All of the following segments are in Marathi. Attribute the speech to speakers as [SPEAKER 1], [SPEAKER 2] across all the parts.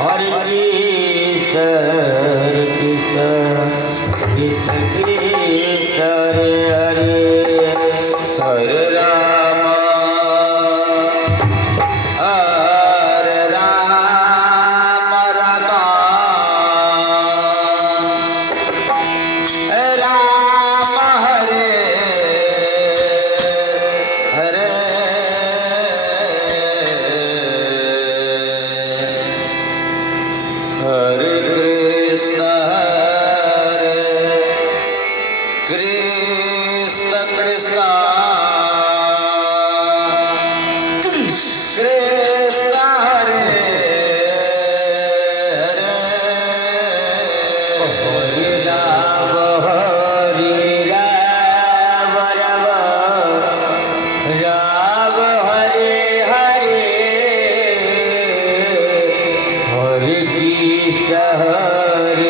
[SPEAKER 1] हरे कृष्ण कृष्ण कृष्ण Krishna. ইশতাহার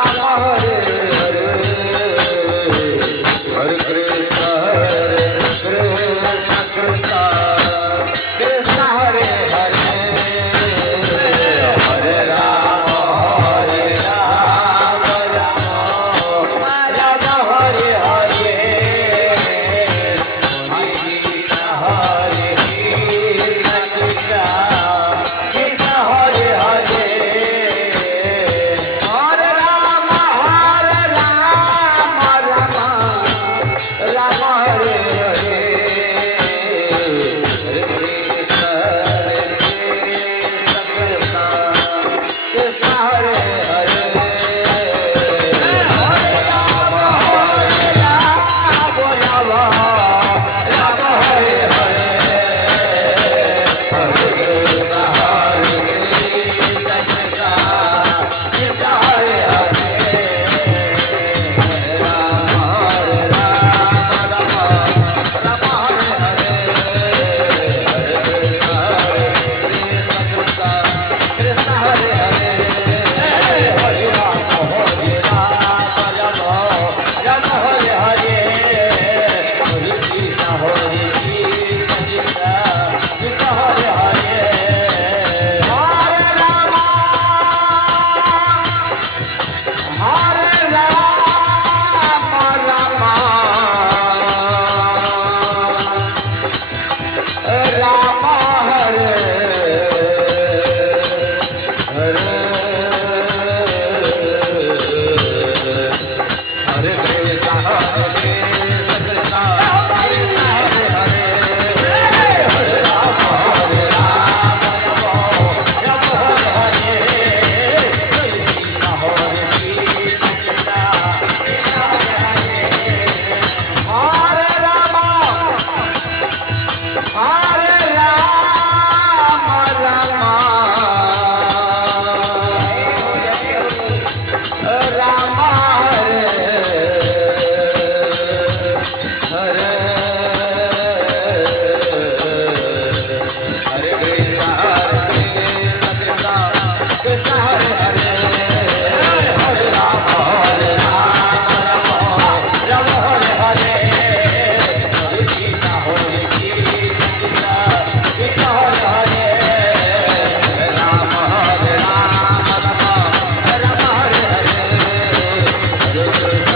[SPEAKER 1] রাধা রে। Thank you.